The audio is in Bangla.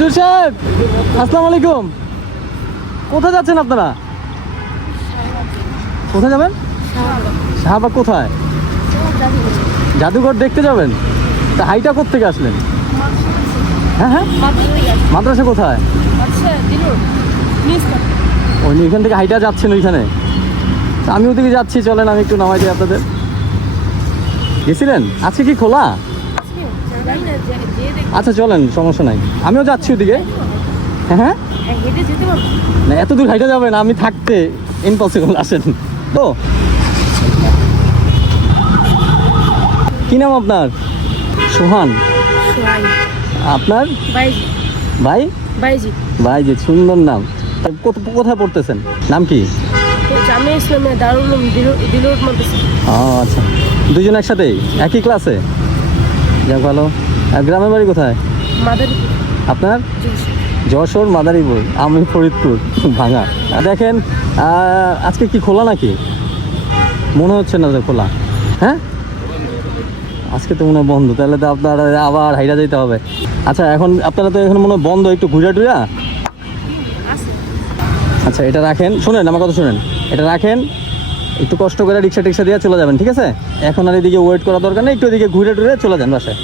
হুজুর সাহেব আসসালামু আলাইকুম। কোথায় যাচ্ছেন আপনারা? কোথায় যাবেন? শাহবাগ কোথায়? জাদুঘর দেখতে যাবেন? তা হাইটা কোত্থেকে আসলেন? হ্যাঁ হ্যাঁ, মাদ্রাসা কোথায়? ওই এখান থেকে হাইটা যাচ্ছেন ওইখানে? আমি ওদিকে যাচ্ছি, চলেন আমি একটু নামাই দিই আপনাদের। গেছিলেন? আজকে কি খোলা? আচ্ছা চলেন, সমস্যা নাই, আমিও যাচ্ছি ওদিকে। হ্যাঁ হ্যাঁ, না এত দূর হাইটা যাবেন আমি থাকতে ইম্পসিবল। আসেন তো। কি নাম আপনার? সোহান। আপনার? ভাই ভাইজি, সুন্দর নাম। কোথায় পড়তেছেন? নাম কি? জামিয়া ইসলামিয়া দারুল উলুম দিলুর মাদ্রাসা। ও আচ্ছা, দুজন একসাথে একই ক্লাসে? যাক ভালো। আর গ্রামের বাড়ি কোথায় মাদারীপুর। আপনার? যশোর মাদারীপুর, আমি ফরিদপুর ভাঙা। দেখেন আজকে কি খোলা নাকি? মনে হচ্ছে না যে খোলা। হ্যাঁ, আজকে তো মনে হয় বন্ধ। তাহলে তো আপনারা আবার হাইরা যেতে হবে। আচ্ছা এখন আপনারা তো এখন মনে হয় বন্ধ, একটু ঘুরা টুরা। আচ্ছা এটা রাখেন, শুনেন আমার কথা শুনেন, এটা রাখেন, একটু কষ্ট করে রিক্সা টিক্সা দিয়ে চলে যাবেন, ঠিক আছে? এখন আর এদিকে ওয়েট করা দরকার নেই, একটু এদিকে ঘুরে টুরে চলে যান বাসায়।